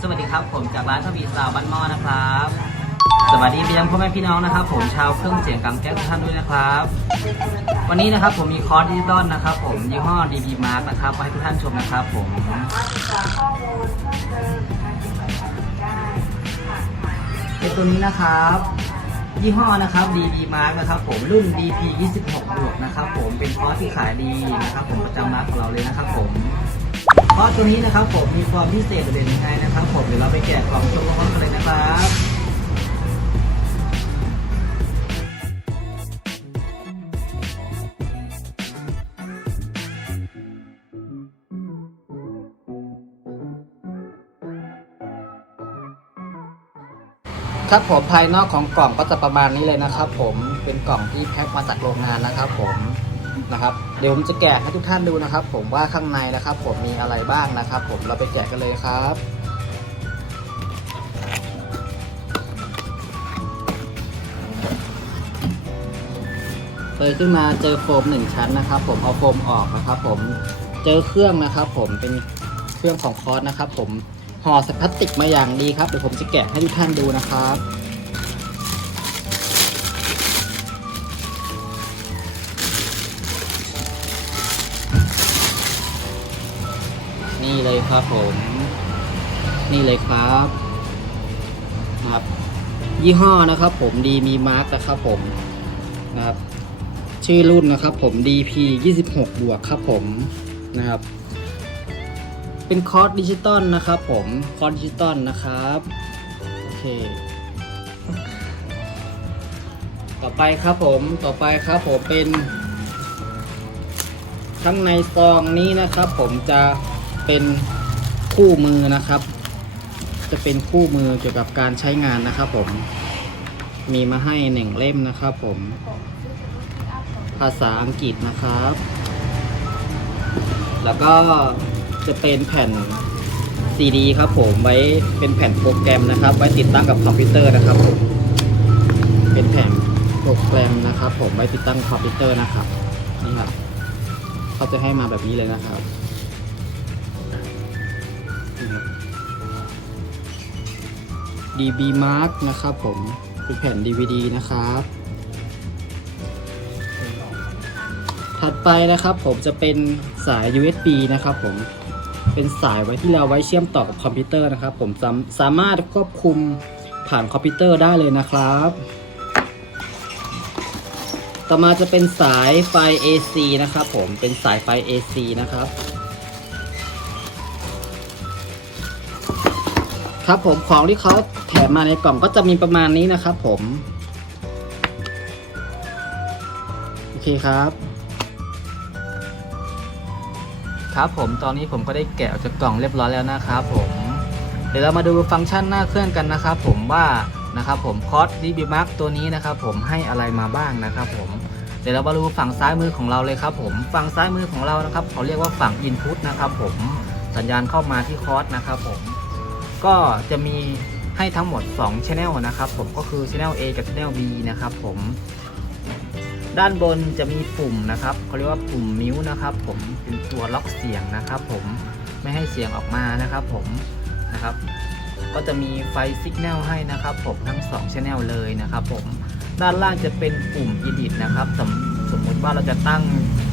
สวัสดีครับ ผมจากร้านทวีสาวบ้านหม้อนะครับ สวัสดีไปยังพ่อแม่พี่น้องนะครับ ผมชาวเครื่องเสียงกำแก้วทุกท่านด้วยนะครับ วันนี้นะครับผมมีคอร์สดิจิตอลนะครับ ผมยี่ห้อ DB Mark นะครับมาให้ทุกท่านชมนะครับ ผมเป็นตัวนี้นะครับยี่ห้อนะครับ DB Mark นะครับ ผมรุ่น DP 26บวกนะครับ ผมเป็นคอร์สที่ขายดีนะครับ ผมประจำมาร้านของเราเลยนะครับ ผม คอร์สตัวนี้นะครับผมมีความพิเศษเด่นยังไงนะครับผมเดี๋ยวเราไปแกะกล่องชมพร้อมกันเลยนะครับครับผมภายนอกของกล่องก็จะประมาณนี้เลยนะครับ ผมเป็นกล่องที่แพ็คมาจากโรงงานนะครับ ผม นะครับเดี๋ยวผมจะแกะให้ทุกท่านดูนะครับ ผมว่าข้างในนะครับ ผมมีอะไรบ้างนะครับ ผมเราไปแกะกันเลยครับเปิดขึ้นมาเจอโฟมหนึ่งชั้นนะครับ ผมเอาโฟมออกนะครับ ผมเจอเครื่องนะครับ ผมเป็นเครื่องของคอร์สนะครับ ผมห่อสพลาสติกมาอย่างดีครับเดี๋ยวผมจะแกะให้ทุกท่านดูนะครับ นี่เลยครับผม นี่เลยครับนะครับ ยี่ห้อนะครับผมดีมีมาร์กนะครับผมนะครับชื่อรุ่นนะครับผม DP 26 บวกครับผมนะครับ เป็นคอร์สดิจิตอลนะครับผมคอร์สดิจิตอลนะครับโอเค ต่อไปครับผมต่อไปครับผมเป็นข้างในซองนี้นะครับผมจะ เป็นคู่มือนะครับ จะเป็นคู่มือเกี่ยวกับการใช้งานนะครับผม มีมาให้หนึ่งเล่มนะครับผม ภาษาอังกฤษนะครับ แล้วก็จะเป็นแผ่นซีดีครับผมไว้เป็นแผ่นโปรแกรมนะครับ ไว้ติดตั้งกับคอมพิวเตอร์นะครับผมเป็นแผ่นโปรแกรมนะครับ ผมไว้ติดตั้งคอมพิวเตอร์นะครับนี่ครับเขาจะให้มาแบบนี้เลยนะครับ DB Mark นะครับผมเป็นแผ่น DVD นะครับ ถัดไปนะครับผมจะเป็นสาย USB นะครับผมเป็นสายไว้ที่เราไว้เชื่อมต่อกับคอมพิวเตอร์นะครับ ผมสามสามารถควบคุมผ่านคอมพิวเตอร์ได้เลยนะครับ ต่อมาจะเป็นสายไฟ AC นะครับผมเป็นสายไฟ AC นะครับ ครับผมของที่เขาแถมมาในกล่องก็จะมีประมาณนี้นะครับ ผม โอเคครับ ครับผมตอนนี้ผมก็ได้แกะออกจากกล่องเรียบร้อยแล้วนะครับผมเดี๋ยวเรามาดูฟังก์ชันหน้าเครื่องกันนะครับ ผมว่านะครับผมคอร์สดีบีมาร์กตัวนี้นะครับผมให้อะไรมาบ้างนะครับผมเดี๋ยวเรามาดูฝั่งซ้ายมือของเราเลยครับผมฝั่งซ้ายมือของเรานะครับเขาเรียกว่าฝั่ง Input นะครับผมสัญญาณเข้ามาที่คอร์สนะครับผม ก็จะมีให้ทั้งหมด2 Channel นะครับผมก็คือ Channel A กับ Channel B นะครับผมด้านบนจะมีปุ่มนะครับเขาเรียกว่าปุ่มมิวนะครับ ผมเป็นตัวล็อกเสียงนะครับ ผมไม่ให้เสียงออกมานะครับ ผมนะครับ ก็จะมีไฟสัญญาณให้นะครับ ผมทั้ง2 Channel เลยนะครับ ผมด้านล่างจะเป็นปุ่ม Edit นะครับสมสมมุติว่าเราจะตั้ง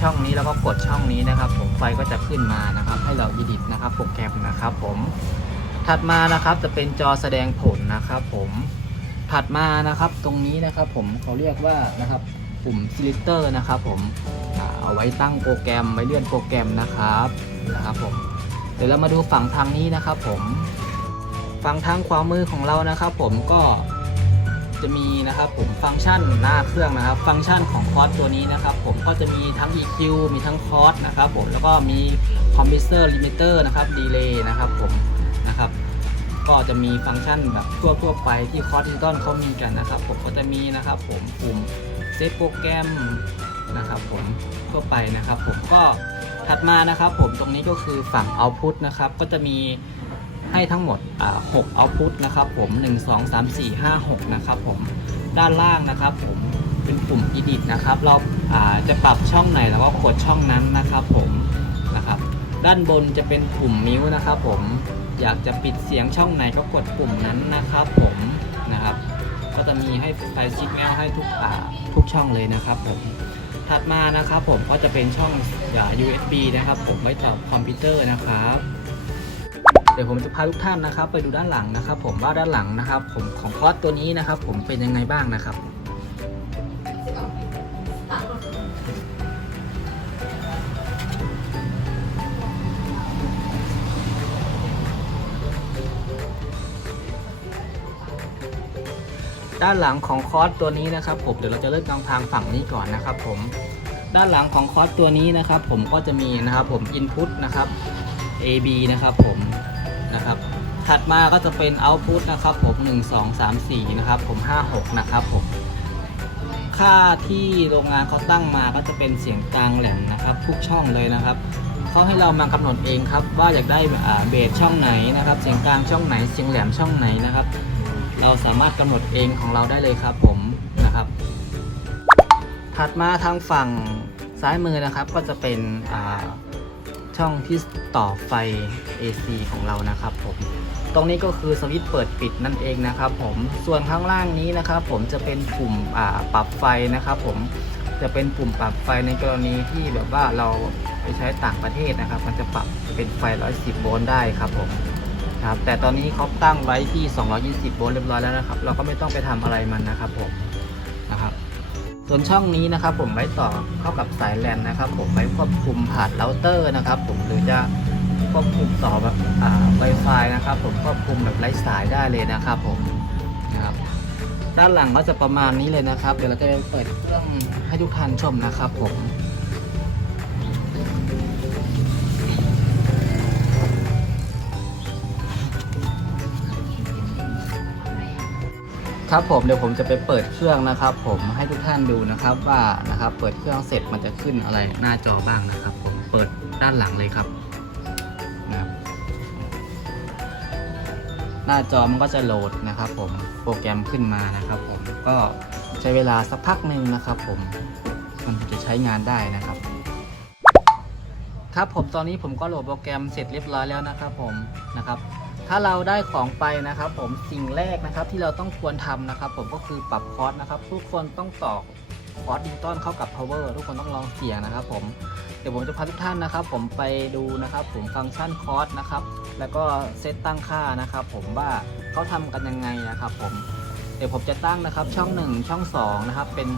ช่องนี้แล้วก็กดช่องนี้นะครับ ผมไฟก็จะขึ้นมานะครับ ให้เรา Edit นะครับ โปรแกรมนะครับ ผม ถัดมานะครับจะเป็นจอแสดงผลนะครับผมถัดมานะครับตรงนี้นะครับผมเขาเรียกว่านะครับปุ่ม Selector นะครับผมเอาไว้ตั้งโปรแกรมไว้เลื่อนโปรแกรมนะครับนะครับผมเดี๋ยวเรามาดูฝั่งทางนี้นะครับผมฝั่งทางขวามือของเรานะครับผมก็จะมีนะครับผมฟังก์ชันหน้าเครื่องนะครับ ฟังก์ชันของคอร์สตัวนี้นะครับ ผมก็จะมีทั้ง EQ มีทั้งคอร์สนะครับผมแล้วก็มี Compressor Limiter นะครับ Delay นะครับผม นะครับ ก็จะมีฟังก์ชันแบบทั่วทั่วไปที่คอร์สดิจิตอลเขามีกันนะครับผมก็จะมีนะครับ ผมปุ่มเซตโปรแกรมนะครับผมทั่วไปนะครับ ผมก็ถัดมานะครับ ผมตรงนี้ก็คือฝั่ง Output นะครับก็จะมีให้ทั้งหมด6 Output นะครับผม1 2 3 4 5 6นะครับผมด้านล่างนะครับ ผมเป็นปุ่ม Edit นะครับ เราจะปรับช่องไหนแล้วก็กดช่องนั้นนะครับ ผมนะครับ ด้านบนจะเป็นปุ่มนิ้วนะครับ ผม อยากจะปิดเสียงช่องไหนก็กดปุ่มนั้นนะครับผมนะครับ ก็จะมีให้ไฟซิกแนลให้ทุกอ่าทุกช่องเลยนะครับผมถัดมานะครับผมก็จะเป็นช่องอย่า USB นะครับ ผมไว้ต่อคอมพิวเตอร์นะครับเดี๋ยวผมจะพาทุกท่านนะครับ ไปดูด้านหลังนะครับ ผมว่าด้านหลังนะครับ ผมของคอร์สตัวนี้นะครับ ผมเป็นยังไงบ้างนะครับ ด้านหลังของคอร์สตัวนี้นะครับผมเดี๋ยวเราจะเริ่มทางทางฝั่งนี้ก่อนนะครับผมด้านหลังของคอร์สตัวนี้นะครับผมก็จะมีนะครับผม input นะครับ AB นะครับผมนะครับถัดมาก็จะเป็น output นะครับผม 1 2 3 4 นะครับผม 5 6 นะครับผมค่าที่โรงงานเขาตั้งมาก็จะเป็นเสียงกลางแหลมนะครับ ทุกช่องเลยนะครับเขาให้เรามากำหนดเองครับว่าอยากได้เบสช่องไหนนะครับ เสียงกลางช่องไหน เสียงแหลมช่องไหนนะครับ เราสามารถกำหนดเองของเราได้เลยครับผมนะครับ ถัดมาทางฝั่งซ้ายมือนะครับ ก็จะเป็นช่องที่ต่อไฟ AC ของเรานะครับผมตรงนี้ก็คือสวิตช์เปิดปิดนั่นเองนะครับผมส่วนข้างล่างนี้นะครับผมจะเป็นปุ่มปรับไฟนะครับผมจะเป็นปุ่มปรับไฟในกรณีที่แบบว่าเราไปใช้ต่างประเทศนะครับ มันจะปรับเป็นไฟ 110 โวลต์ได้ครับผม ครับแต่ตอนนี้เขาตั้งไว้ที่ 220 โวลต์เรียบร้อยแล้วนะครับ เราก็ไม่ต้องไปทำอะไรมันนะครับผมนะครับ ส่วนช่องนี้นะครับ ผมไว้ต่อเข้ากับสายแลนนะครับ ผมไว้ควบคุมผ่านเราเตอร์นะครับ ผมหรือจะควบคุมต่อแบบอ่า Wi-Fi นะครับ ผมควบคุมแบบไร้สายได้เลยนะครับ ผมนะครับด้านหลังก็จะประมาณนี้เลยนะครับ เดี๋ยวเราจะเปิดเครื่องให้ทุกท่านชมนะครับ ผม ครับผมเดี๋ยวผมจะไปเปิดเครื่องนะครับ ผมให้ทุกท่านดูนะครับว่านะครับเปิดเครื่องเสร็จมันจะขึ้นอะไรหน้าจอบ้างนะครับ ผมเปิดด้านหลังเลยครับนะครับหน้าจอมันก็จะโหลดนะครับ ผมโปรแกรมขึ้นมานะครับ ผมก็ใช้เวลาสักพักหนึ่งนะครับ ผมมันจะใช้งานได้นะครับ ครับผมตอนนี้ผมก็โหลดโปรแกรมเสร็จเรียบร้อยแล้วนะครับ ผมนะครับ ถ้าเราได้ของไปนะครับผมสิ่งแรกนะครับที่เราต้องควรทำนะครับ ผมก็คือปรับคอร์สนะครับทุกคนต้องต่อคอร์สดิจิตอลเข้ากับ power ทุกคนต้องลองเสียงนะครับ ผมเดี๋ยวผมจะพาทุกท่านนะครับ ผมไปดูนะครับ ผมฟังก์ชันคอร์สนะครับ แล้วก็เซตตั้งค่านะครับ ผมว่าเขาทำกันยังไงนะครับ ผมเดี๋ยวผมจะตั้งนะครับช่อง 1 ช่อง2นะครับเป็น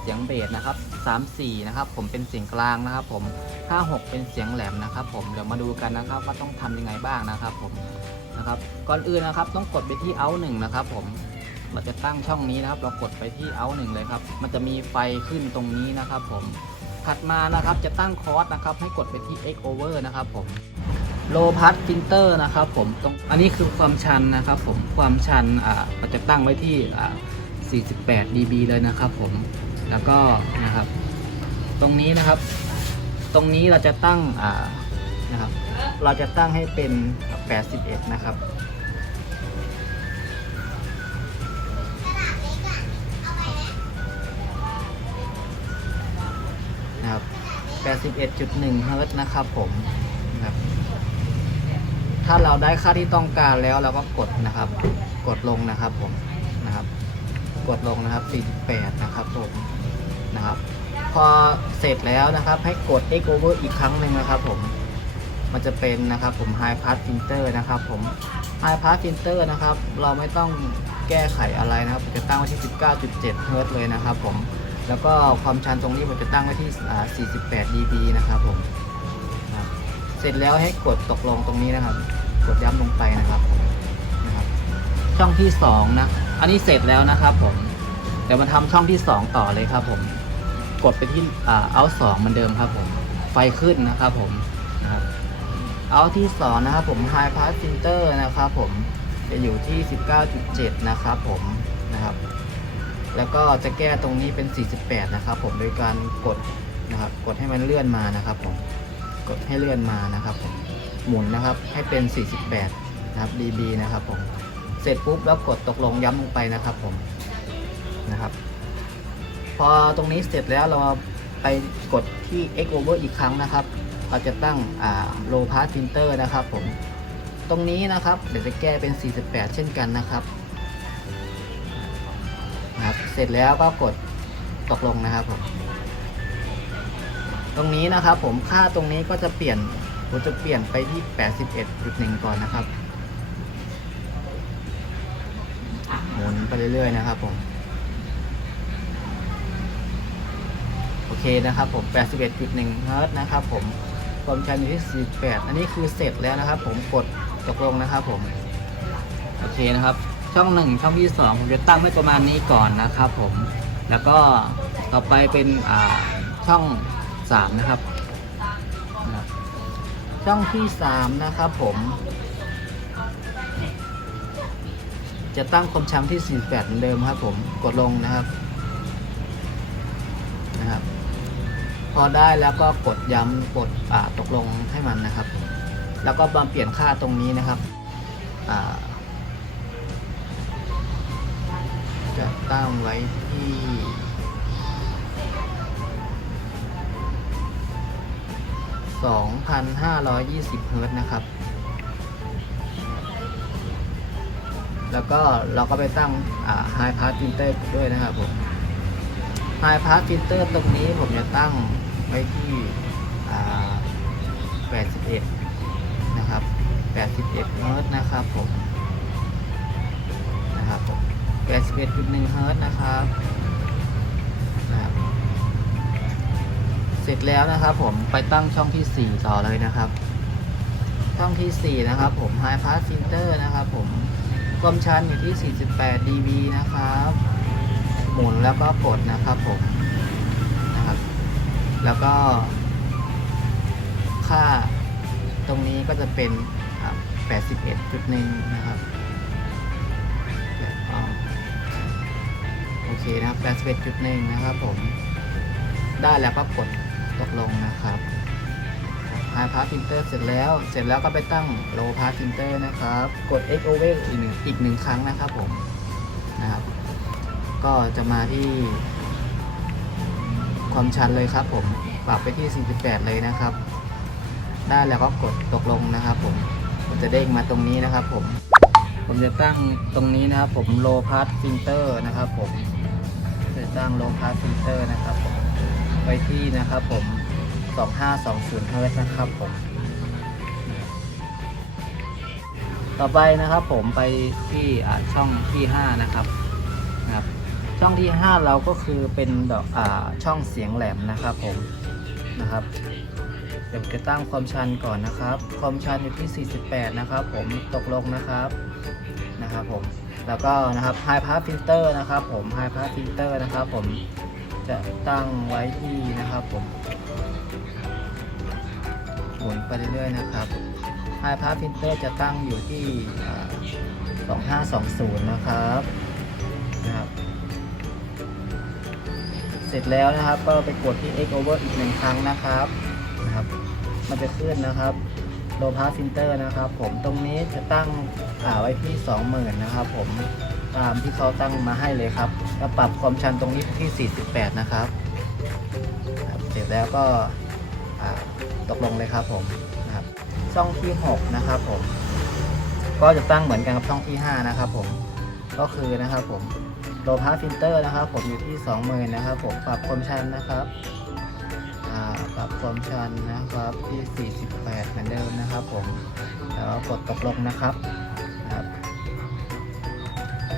เสียงเบสนะครับ3 4นะครับผมเป็นเสียงกลางนะครับ ผม5 6เป็นเสียงแหลมนะครับ ผมเดี๋ยวมาดูกันนะครับ ว่าต้องทำยังไงบ้างนะครับ ผม นะครับ ก่อนอื่นนะครับต้องกดไปที่ out 1นะครับผมเราจะตั้งช่องนี้นะครับ เรากดไปที่ out 1เลยครับ มันจะมีไฟขึ้นตรงนี้นะครับ ผมถัดมานะครับจะตั้งคอร์สนะครับ ให้กดไปที่ x over นะครับผม low pass filter นะครับผมตรงอันนี้คือความชันนะครับผมความชันอ่าเราจะตั้งไว้ที่อ่า48 dB เลยนะครับผมแล้วก็นะครับ ตรงนี้นะครับ ตรงนี้เราจะตั้งอ่า นะครับ เราจะตั้งให้เป็น 81 นะครับ นะครับ 81.1 เฮิร์ตนะครับผมนะครับถ้าเราได้ค่าที่ต้องการแล้วเราก็กดนะครับ กดลงนะครับผมนะครับ กดลงนะครับ 48 นะครับผมนะครับ พอเสร็จแล้วนะครับ ให้กด X over อีกครั้งหนึ่งนะครับผม มันจะเป็นนะครับผม High Pass Filter นะครับผม High Pass Filter นะครับ เราไม่ต้องแก้ไขอะไรนะครับจะตั้งไว้ที่ 19.7 เฮิร์ตซ์เลยนะครับผม แล้วก็ความชันตรงนี้ผมจะตั้งไว้ที่ 48 dB นะครับผม เสร็จแล้วให้กดตกลงตรงนี้นะครับ กดย้ำลงไปนะครับนะครับ ช่องที่ 2 นะ อันนี้เสร็จแล้วนะครับผม เดี๋ยวมาทำช่องที่ 2 ต่อเลยครับผม กดไปที่อ่า out 2เหมือนเดิมครับผม ไฟขึ้นนะครับผม เอาที่สองนะครับผม High Pass Filter นะครับผมจะอยู่ที่ 19.7 นะครับผมนะครับแล้วก็จะแก้ตรงนี้เป็น 48 นะครับผมโดยการกดนะครับกดให้มันเลื่อนมานะครับผมกดให้เลื่อนมานะครับผมหมุนนะครับให้เป็น 48 นะครับ dB นะครับผมเสร็จปุ๊บแล้วกดตกลงย้ำลงไปนะครับผมนะครับ พอตรงนี้เสร็จแล้วเราไปกดที่ X over อีกครั้งนะครับ เราจะตั้งอ่า low pass filter นะครับผมตรงนี้นะครับเดี๋ยวจะแก้เป็น 48 เช่นกันนะครับนะครับเสร็จแล้วก็กดตกลงนะครับผมตรงนี้นะครับผมค่าตรงนี้ก็จะเปลี่ยนผมจะเปลี่ยนไปที่ 81.1 ก่อนนะครับ หมุนไปเรื่อยๆนะครับผมโอเคนะครับผม 81.1เฮิร์ตนะครับผม ความชันอยู่ที่ 48 อันนี้คือเสร็จแล้วนะครับ ผมกดตกลงนะครับ ผมโอเคนะครับ ช่อง 1 ช่องที่ 2 ผมจะตั้งไว้ประมาณนี้ก่อนนะครับ ผมแล้วก็ต่อไปเป็นอ่าช่อง3นะครับนะครับ ช่องที่ 3 นะครับ ผม จะตั้งความช้ำที่ 48 เหมือนเดิมครับ ผมกดลงนะครับนะครับ พอได้แล้วก็กดย้ำกดอ่าตกลงให้มันนะครับ แล้วก็มาเปลี่ยนค่าตรงนี้นะครับจะตั้งไว้ที่2,520เฮิร์ตนะครับ แล้วก็เราก็ไปตั้งไฮพาร์ filter ด้วยนะครับผม ไฮพาร์ filter ตรงนี้ผมจะตั้งไว้ที่ 81 นะครับ 81 เฮิร์ตซ์นะครับผม นะครับผม81.1 เฮิร์ตซ์นะครับนะครับ เสร็จแล้วนะครับผมไปตั้งช่องที่ 4 ต่อเลยนะครับ ช่องที่ 4 นะครับผม High Pass Filter นะครับผมความชันอยู่ที่ 48 dB นะครับ หมุนแล้วก็กดนะครับผมนะครับ แล้วก็ ค่าตรงนี้ก็จะเป็น81.1นะครับโอเคนะครับ81.1นะครับผม ได้แล้วก็กดตกลงนะครับ High Pass Filter เสร็จแล้ว เสร็จแล้วก็ไปตั้ง Low Pass Filter นะครับ กด X Over อีกหนึ่งอีกหนึ่งครั้งนะครับผม นะครับ ก็จะมาที่ความชันเลยครับผมปรับไปที่ 48 เลยนะครับ ได้แล้วก็กดตกลงนะครับผมมันจะเด้งมาตรงนี้นะครับผม ผมจะตั้งตรงนี้นะครับผม Low Pass Filter นะครับผม จะตั้ง Low Pass Filter นะครับผมไว้ที่นะครับผม 2520เฮิร์ตนะครับผม ต่อไปนะครับผมไปที่ช่องที่ 5 นะครับ ช่องที่ 5 เราก็คือเป็นดอกอ่าช่องเสียงแหลมนะครับผมนะครับเดี๋ยวจะตั้งความชันก่อนนะครับ ความชันอยู่ที่ 48 นะครับ ผมตกลงนะครับนะครับผมแล้วก็นะครับ High Pass Filter นะครับ ผม High Pass Filter นะครับ ผมจะตั้งไว้ที่นะครับ ผมหมุนไปเรื่อยๆนะครับ High Pass Filter จะตั้งอยู่ที่ 2520 นะครับนะครับ ร็จแล้วนะครับ ก็ไปกดที่ X over อีกหนึ่งครั้งนะครับนะครับ มันจะขึ้นนะครับ Low Pass Filter นะครับ ผมตรงนี้จะตั้งอ่าไว้ที่ 20,000นะครับผมตามที่เขาตั้งมาให้เลยครับแล้วปรับความชันตรงนี้ที่ 48 นะครับครับเสร็จแล้วก็ตกลงเลยครับผมนะครับช่องที่ 6 นะครับผม ก็จะตั้งเหมือนกันกับช่องที่ 5 นะครับผมก็คือนะครับผม โลพาฟิลเตอร์นะครับ ผมอยู่ที่20,000นะครับ ผมปรับความชันนะครับอ่าปรับความชันนะครับที่ 48 เหมือนเดิมนะครับ ผมแล้วก็กดตกลงนะครับครับ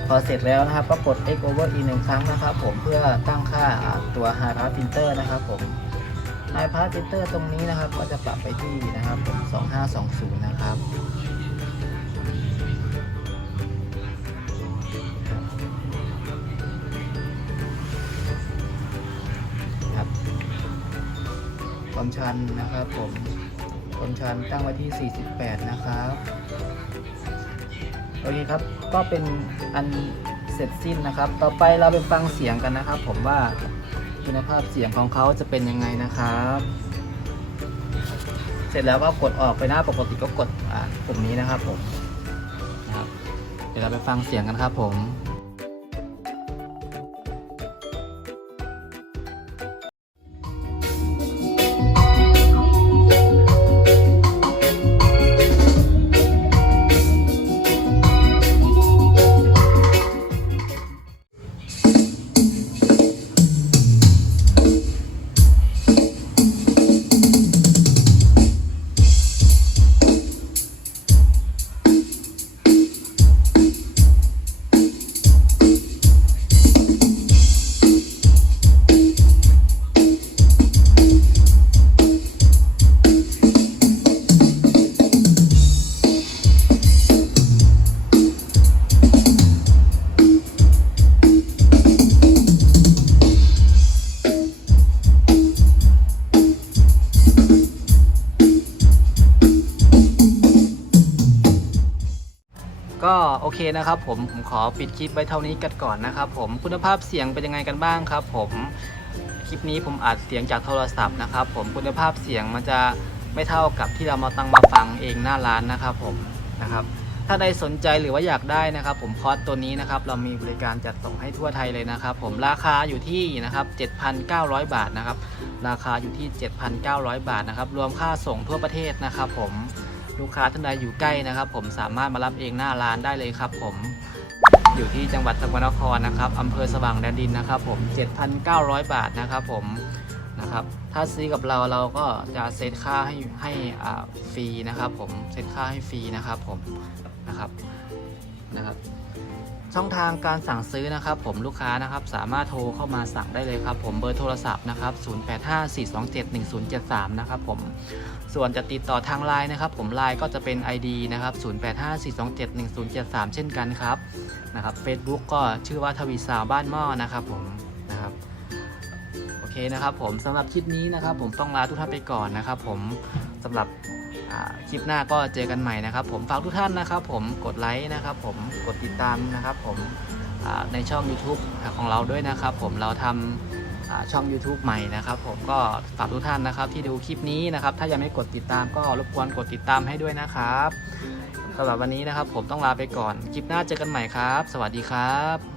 พอเสร็จแล้วนะครับก็กด X over อีหนึ่งครั้งนะครับ ผมเพื่อตั้งค่าตัว High Pass Filter นะครับ ผม High Pass Filter ตรงนี้นะครับ ก็จะปรับไปที่นะครับผม2520 นะครับ ความชันนะครับผมความชันตั้งไว้ที่ 48 นะครับโอเคครับก็เป็นอันเสร็จสิ้นนะครับ ต่อไปเราไปฟังเสียงกันนะครับ ผมว่าคุณภาพเสียงของเขาจะเป็นยังไงนะครับ เสร็จแล้วก็กดออกไปหน้าปกติก็กดปุ่มนี้นะครับผมนะครับเดี๋ยวเราไปฟังเสียงกันครับผม ก็โอเคนะครับผมผมขอปิดคลิปไว้เท่านี้กันก่อนนะครับผมคุณภาพเสียงเป็นยังไงกันบ้างครับ ผมคลิปนี้ผมอัดเสียงจากโทรศัพท์นะครับ ผมคุณภาพเสียงมันจะไม่เท่ากับที่เรามาตั้งมาฟังเองหน้าร้านนะครับผมนะครับถ้าใดสนใจหรือว่าอยากได้นะครับ ผมคอร์สตัวนี้นะครับเรามีบริการจัดส่งให้ทั่วไทยเลยนะครับ ผมราคาอยู่ที่นะครับ7,900 บาทนะครับ ราคาอยู่ที่ 7,900 บาทนะครับ รวมค่าส่งทั่วประเทศนะครับ ผม ลูกค้าท่านใดอยู่ใกล้นะครับ ผมสามารถมารับเองหน้าร้านได้เลยครับ ผมอยู่ที่จังหวัดสกลนครนะครับอำเภอสว่างแดนดินนะครับ ผม 7,900 บาทนะครับ ผมนะครับ ถ้าซื้อกับเราเราก็จะเซตค่าให้ให้อ่าฟรีนะครับ ผมเซตค่าให้ฟรีนะครับผมนะครับนะครับช่องทางการสั่งซื้อนะครับ ผมลูกค้านะครับ สามารถโทรเข้ามาสั่งได้เลยครับ ผมเบอร์โทรศัพท์นะครับ 0854271073 นะครับผม ส่วนจะติดต่อทางไลน์นะครับ ผมไลน์ก็จะเป็น ID นะครับ 0854271073 เช่นกันครับนะครับ Facebook ก็ชื่อว่าทวีสาวบ้านหม้อนะครับผมนะครับโอเคนะครับ ผมสำหรับคลิปนี้นะครับ ผมต้องลาทุกท่านไปก่อนนะครับ ผมสำหรับคลิปหน้าก็เจอกันใหม่นะครับ ผมฝากทุกท่านนะครับ ผมกดไลค์นะครับ ผมกดติดตามนะครับ ผมในช่อง YouTube ของเราด้วยนะครับ ผมเราทำ ช่อง YouTube ใหม่นะครับผมก็ฝากทุกท่านนะครับที่ดูคลิปนี้นะครับ ถ้ายังไม่กดติดตามก็รบกวนกดติดตามให้ด้วยนะครับสำหรับวันนี้นะครับผมต้องลาไปก่อน คลิปหน้าเจอกันใหม่ครับ สวัสดีครับ